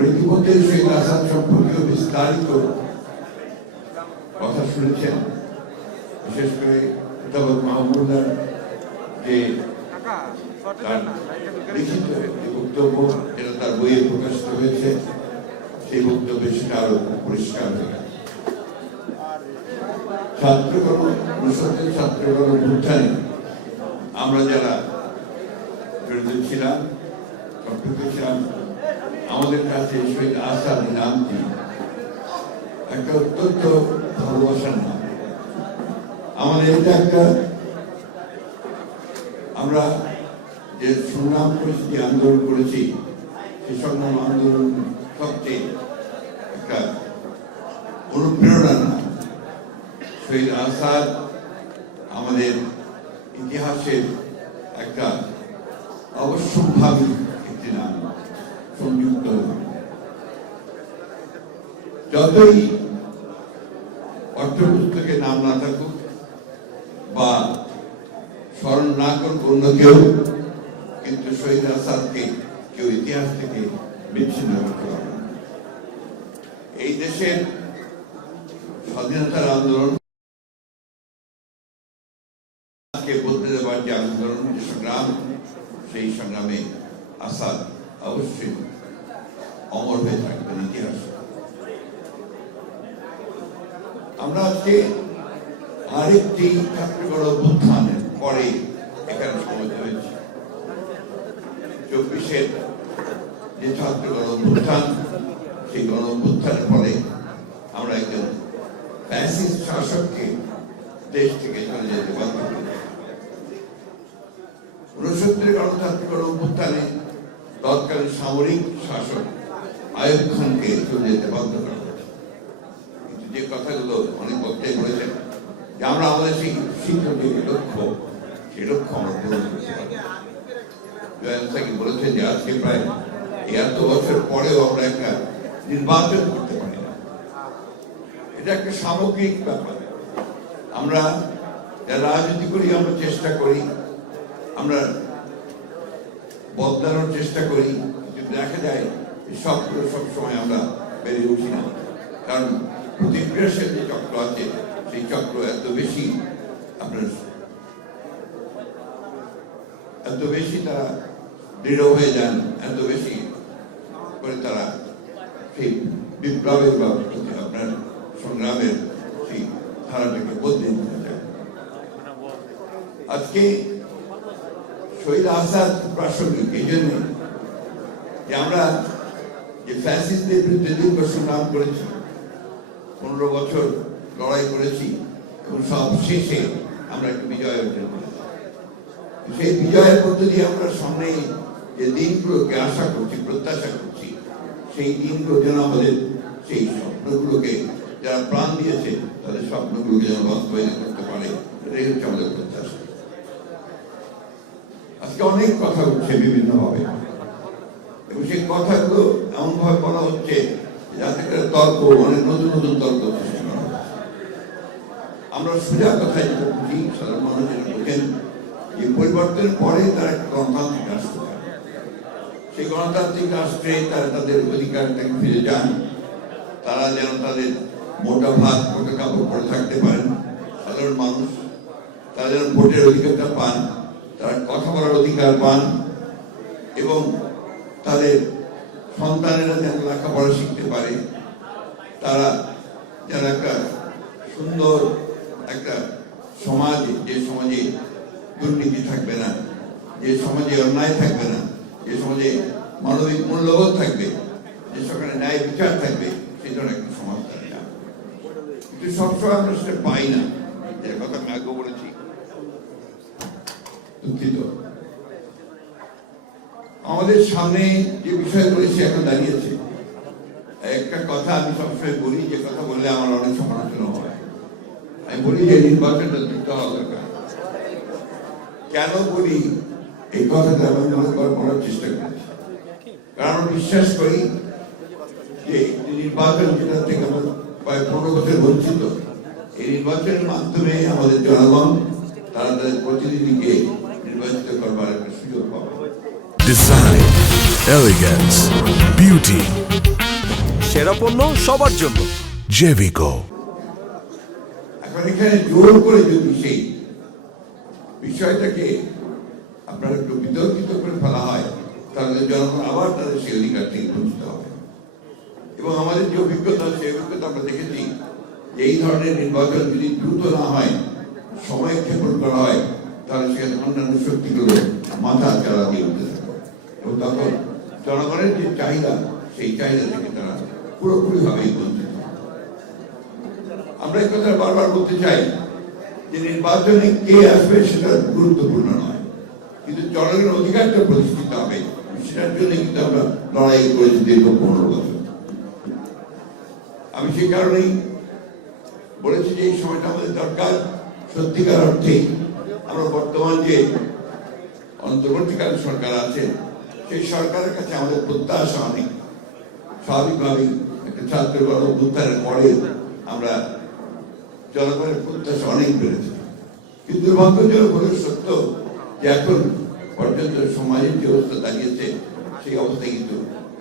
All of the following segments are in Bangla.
ইতিমধ্যে শেখ আসাদ সম্পর্কে বিস্তারিত কথা শুনেছেন, বিশেষ করে মাহমুদার যে লিখিত বক্তব্য, যেটা তার বইয়ে প্রকাশিত হয়েছে, সেই বক্তব্যে সেটা আরো পরিষ্কার হয়ে ছাত্রগণ অভ্যুত্থানে আমরা যারা জড়িত ছিলাম, সম্পৃক্ত ছিলাম, আমাদের কাছে শহীদ আসাদ নামটি একটা অত্যন্ত ভালোবাসার নাম। আমাদের এটা একটা, আমরা যে সংগ্রাম করেছি, যে আন্দোলন করেছি, সেই সংগ্রাম আন্দোলন সবচেয়ে একটা অনুপ্রেরণার নাম। শহীদ আসাদ আমাদের ইতিহাসের একটা অবশ্যম্ভাবী একটি নাম, সংযুক্ত। যতই পাঠ্যপুস্তকে নাম না থাকুক বা স্মরণ না করুক অন্য কেউ, কিন্তু শহীদ আসাদকে কেউ ইতিহাস থেকে বিচ্ছিন্ন করতে পারে না। এই দেশের স্বাধীনতার আন্দোলন বদলে দেওয়ার যে আন্দোলন, যে সংগ্রাম, সেই সংগ্রামে আসাদ অবশ্যই অমর হয়ে থাকবেন ইতিহাসে। আমরা আজকে আরেকটি ছাত্রগণ অভ্যুত্থানের পরে এখানে সমবেত হয়েছি। 24-এর যে ছাত্রগণ অভ্যুত্থান, সেই গণ অভ্যুত্থানের পরে আমরা একজন ফ্যাসিস্ট শাসককে দেশ থেকে চলে যেতে বাধ্য করি। 69-এর গণতান্ত্রিক অভ্যুত্থানে তৎকালীন সামরিক শাসক আইয়ুব খানকে চলে যেতে বাধ্য করা হয়েছে। কিন্তু যে কথাগুলো অনেক বক্তাই বলেছেন যে আমরা আমাদের সেই শিক্ষক যে লক্ষ্য, সেই লক্ষ্য আমরা পূরণ করতে পারি। বলেছেন যে আজকে প্রায় এত বছর পরেও আমরা একটা নির্বাচন করতে পারি না। এটা একটা সামগ্রিক ব্যাপার। আমরা যারা রাজনীতি করি, আমরা চেষ্টা করি, আমরা বদলানোর চেষ্টা করি, কিন্তু দেখা যায় সবগুলো সবসময় আমরা বেড়ে উঠি না। কারণ প্রতিক্রিয়াশীল যে চক্র আছে, সেই চক্র এত বেশি তারা দৃঢ় হয়ে যান, এত বেশি করে তারা সেই বিপ্লবের বা আপনার সংগ্রামের সেই ধারাটাকে বদলে দিতে চায়। আজকে শহীদ আসাদ প্রাসঙ্গিক এই জন্য যে আমরা যে ফ্যাসিস্টদের বিরুদ্ধে দীর্ঘ সংগ্রাম করেছি, 15 বছর লড়াই করেছি, এবং সব শেষে আমরা একটা বিজয় অর্জন করেছি। সেই বিজয়ের মধ্যে দিয়ে আমরা সামনে যে দিনগুলোকে আশা করছি, প্রত্যাশা করছি, সেই দিনগুলো যেন আমাদের সেই স্বপ্নগুলোকে যারা প্রাণ দিয়েছে তাদের স্বপ্নগুলোকে যেন বাস্তবায়িত করতে পারে, এটাই হচ্ছে আমাদের প্রত্যাশা। আজকে অনেক কথা উঠছে বিভিন্নভাবে, এবং সেই কথাগুলো এমন ভাবে বলা হচ্ছে যাতে করে তর্ক, অনেক নতুন নতুন তর্ক সৃষ্টি করা হচ্ছে। আমরা সোজা কথায় যেটা বুঝি, সাধারণ মানুষ যেটা বোঝেন, যে পরিবর্তনের পরে তারা একটা গণতান্ত্রিক রাষ্ট্র, সেই গণতান্ত্রিক রাষ্ট্রে তারা তাদের অধিকারটাকে ফিরে যান, তারা যেন তাদের মোটা ভাত, মোটা কাপড় পরে থাকতে পারেন, সাধারণ মানুষ তারা যেন ভোটের অধিকারটা পান, তারা কথা বলার অধিকার পান, এবং তাদের সন্তানেরা যেন লেখাপড়া শিখতে পারে, তারা যেন একটা সুন্দর একটা সমাজ, যে সমাজে দুর্নীতি থাকবে না, যে সমাজে অন্যায় থাকবে না, যে সমাজে মানবিক মূল্যবোধ থাকবে, যে সেখানে ন্যায় বিচার থাকবে, সেই ধরনের একটা সমাজ তারা চান। কিন্তু সবসময় আমরা সেটা পাই না, যে কথা আমি আগে বলেছি, দুঃখিত। আমাদের সামনে যে বিষয়গুলো সে এখন দাঁড়িয়েছে, একটা কথা আমি সবসময় বলি, যে কথা বললে আমার অনেক সমালোচনা হয়। আমি বলি যে নির্বাচনটা দ্রুত হওয়া দরকার। কেন বলি এই কথাটা? আমি মনে করার চেষ্টা করছি, কারণ আমি বিশ্বাস করি যে নির্বাচন, যেটা থেকে আমরা প্রায় 15 বছর বঞ্চিত, এই নির্বাচনের মাধ্যমে আমাদের জনগণ তারা তাদের প্রতিনিধিকে নির্বাচিত করবার একটা সুযোগ পাবে। Design, elegance, beauty, সেরা পণ্য সবার জন্য। জেভিকো। এখন এখানে জোর করে যদি সেই বিষয়টাকে আপনার একটু বিতর্কিত করে ফেলা হয়, তাহলে জনগণ আবার তাদের সেই অধিকার থেকে বঞ্চিত হবে। এবং আমাদের যে অভিজ্ঞতা, সেই অভিজ্ঞতা আমরা দেখেছি যে এই ধরনের নির্বাচন যদি দ্রুত না হয়, সময় ক্ষেপণ করা হয়, তাহলে সেখানে অন্যান্য শক্তিগুলো মাথা চালা দিয়ে উঠতে থাকবে এবং তখন জনগণের যে চাহিদা, সেই চাহিদা থেকে তারা পুরোপুরিভাবেই বঞ্চিত। আমরা এই কথা বারবার বলতে চাই যে নির্বাচনে কে আসবে সেটা গুরুত্বপূর্ণ নয়, কিন্তু জনগণের অধিকারটা প্রতিষ্ঠিত হবে, সেটার জন্য কিন্তু আমরা লড়াই করেছি দীর্ঘ 15 বছর। আমি সেই কারণেই বলেছি যে এই সময়টা আমাদের দরকার। সত্যিকার অর্থে আমরা বর্তমান যে অন্তর্বর্তীকালীন সরকার আছে, সেই সরকারের কাছে আমাদের প্রত্যাশা অনেক। স্বাভাবিকভাবেই একটা ছাত্র গণ অভ্যুত্থানের পরে আমরা জনগণের প্রত্যাশা অনেক বেড়েছে, কিন্তু দুর্ভাগ্যজনক হলে সত্য যে এখন পর্যন্ত সমাজের যে অবস্থা দাঁড়িয়েছে, সেই অবস্থায় কিন্তু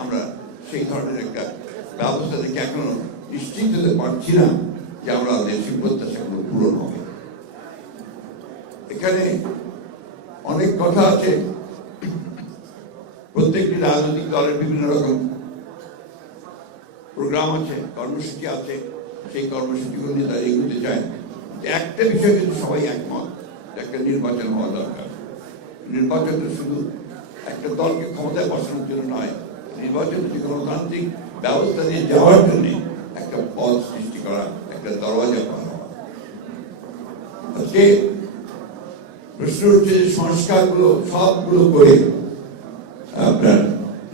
আমরা সেই ধরনের একটা ব্যবস্থা থেকে এখনো নিশ্চিত হতে পারছি না যে আমরা দেশের প্রত্যাশাগুলো পূরণ হবে। এখানে অনেক কথা আছে, প্রত্যেকটি রাজনৈতিক দলের বিভিন্ন রকম প্রোগ্রাম আছে, কর্মসূচি আছে, সেই কর্মসূচিগুলো নিয়ে তারা এগোতে চায়। একটা বিষয় কিন্তু সবাই একমত, একটা নির্বাচন হওয়া দরকার। নির্বাচনটা শুধু একটা দলকে ক্ষমতায় বসানোর জন্য নয়, নির্বাচন হচ্ছে গণতান্ত্রিক ব্যবস্থা নিয়ে যাওয়ার জন্য একটা পথ সৃষ্টি করা, একটা দরওয়াজা করা। আজকে প্রশ্ন হচ্ছে যে সংস্কারগুলো সবগুলো করে আপনার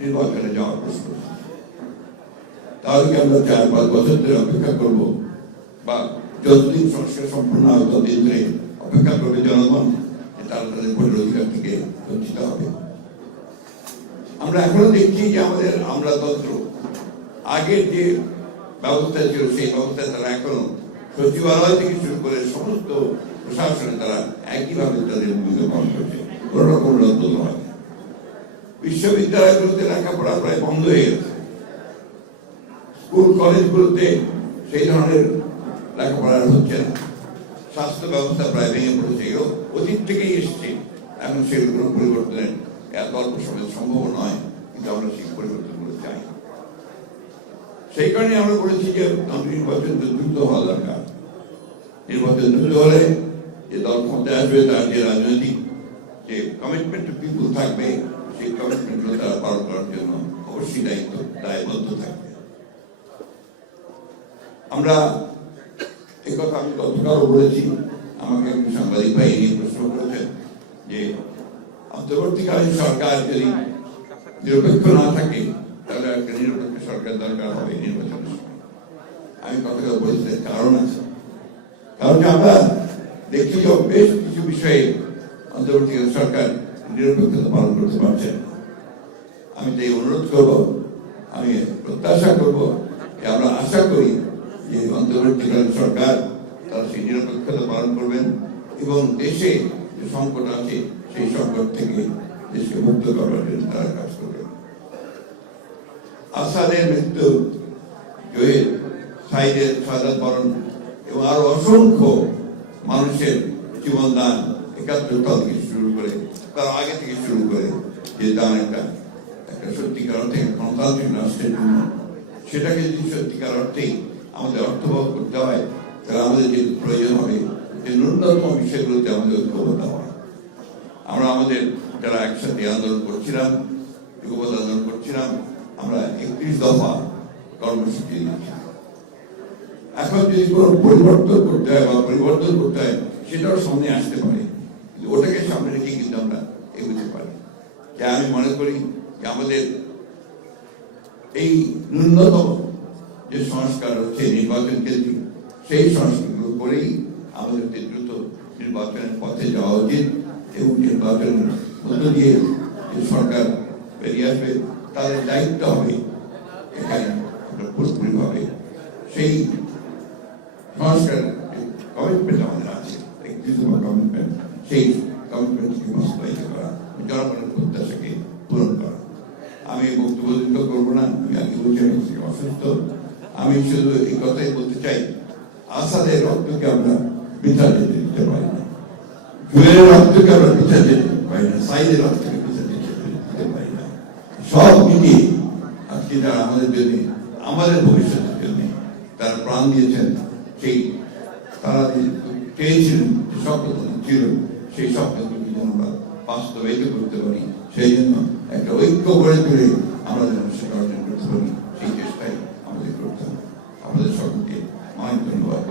নির্বাচনে যাওয়ার প্রশ্ন, তাহলে কি আমরা 4-5 বছর ধরে অপেক্ষা করব, বা যতদিন সংস্কার সম্পূর্ণ হবে ততদিন ধরে অপেক্ষা করবে জনগণ যে তারা তাদের ভোটের অধিকার থেকে বঞ্চিত হবে? আমরা এখনো দেখছি যে আমাদের আমলাতন্ত্র আগের যে ব্যবস্থা ছিল, সেই ব্যবস্থায় তারা এখনো সচিবালয় থেকে শুরু করে সমস্ত প্রশাসনে তারা একইভাবে তাদের ভূমিকা পালন করছে, কোনো রকম উন্নত নয়। বিশ্ববিদ্যালয়গুলোতে লেখাপড়া প্রায় বন্ধ হয়ে গেছে, স্কুল কলেজগুলোতে সেই ধরনের লেখাপড়া হচ্ছে না, স্বাস্থ্য ব্যবস্থা প্রায় ভেঙে পড়েছে। এগুলো অতীত থেকেই এসছে, এখন সেগুলো পরিবর্তনের এত অল্প সময় সম্ভব নয়, কিন্তু আমরা সেই পরিবর্তনগুলো চাই। সেই কারণে আমরা বলেছি যে নির্বাচন দ্রুত হওয়া দরকার। নির্বাচন দ্রুত হলে যে দল ক্ষমতায় আসবে, তার যে রাজনৈতিক যে কমিটমেন্ট টু পিপুল থাকবে, সেই কমিটমেন্টগুলো তারা পালন করার জন্য অবশ্যই দায়বদ্ধ থাকবে। আমরা এই কথা আমি গতকালও বলেছি, আমাকে একজন সাংবাদিক ভাই নিয়ে প্রশ্ন করেছেন যে অন্তর্বর্তীকালীন সরকার যদি নিরপেক্ষ না থাকে, তাহলে একটা নিরপেক্ষ সরকার দরকার হবে নির্বাচনের সময়। আমি কথা বলছি, কারণ আছে। কারণ আমরা দেখি যে বেশ কিছু বিষয়ে অন্তর্বর্তীকালীন সরকার নিরপেক্ষতা পালন করতে পারছেন। আমি তাই অনুরোধ করব, আমি প্রত্যাশা করব, আমরা আশা করি যে অন্তর্বর্তীকালীন সরকার তারা সেই নিরপেক্ষতা পালন করবেন এবং দেশে যে সংকট আছে, সেই সংকট থেকে দেশকে মুক্ত করার জন্য তারা কাজ করবেন। আসাদের মৃত্যু, জহির সাইদের শাহাদাত বরণ এবং আরো অসংখ্য মানুষের জীবনদান ৭১ সাল থেকে শুরু করে, তার আগে থেকে শুরু করে যে দান একটা সত্যিকার অর্থে গণতান্ত্রিক রাষ্ট্রের জন্য, সেটাকে যদি সত্যিকার অর্থেই আমাদের অর্থবহ করতে হয়, তাহলে আমাদের যে প্রয়োজন হবে যে ন্যূনতম বিষয়গুলোতে আমাদের ঐক্যবদ্ধ হওয়া। আমরা আমাদের যারা একসাথে আন্দোলন করছিলাম, ঐক্যবদ্ধ আন্দোলন করছিলাম, আমরা 31 দফা কর্মসূচি দিচ্ছি। এখন যদি কোনো পরিবর্তন করতে হয় বা পরিবর্তন করতে হয়, সেটাও সামনে আসতে পারে, কিন্তু ওটাকে সামনে রেখে কিন্তু আমরা এগোতে পারি। যা আমি মনে করি যে আমাদের এই ন্যূনতম যে সংস্কার হচ্ছে নির্বাচন কেন্দ্রিক, সেই সংস্কারগুলো করেই আমাদের দ্রুত নির্বাচনের পথে যাওয়া উচিত এবং নির্বাচনের মধ্য দিয়ে যে সরকার বেরিয়ে আসবে, তাদের দায়িত্ব হবে এখানে আমরা পুরোপুরিভাবে সেই সংস্কার কমিটমেন্ট আমাদের আছে, কমিটমেন্ট, সেই কমিটমেন্টকে বাস্তবায়িত করা, জনগণের প্রত্যাশাকে পূরণ করা। আমি বক্তব্য করবো না, আমি আগে বলছি অসুস্থ। আমি শুধু এই কথাই বলতে চাই, আসাদের রক্তকে আমরা পিতা যেতে দিতে পারি না, জুয়ের রক্তকে আমরা পিতা যেতে পারি না, সাইদের রক্তকে পিতা দিতে পারি না। সব মিলিয়ে আজকে যারা আমাদের জন্য, আমাদের ভবিষ্যতের জন্য তারা প্রাণ দিয়েছেন, সেই তারা চেয়েছিলেন, যে স্বপ্ন ছিল, সেই স্বপ্নগুলি যেন আমরা বাস্তবায়িত করতে পারি, সেই জন্য একটা ঐক্য গড়ে তুলে আমরা যেন সেটা অর্জন করতে পারি, সেই চেষ্টাই আমাদের করতে হবে। আমাদের সকলকে অনেক ধন্যবাদ।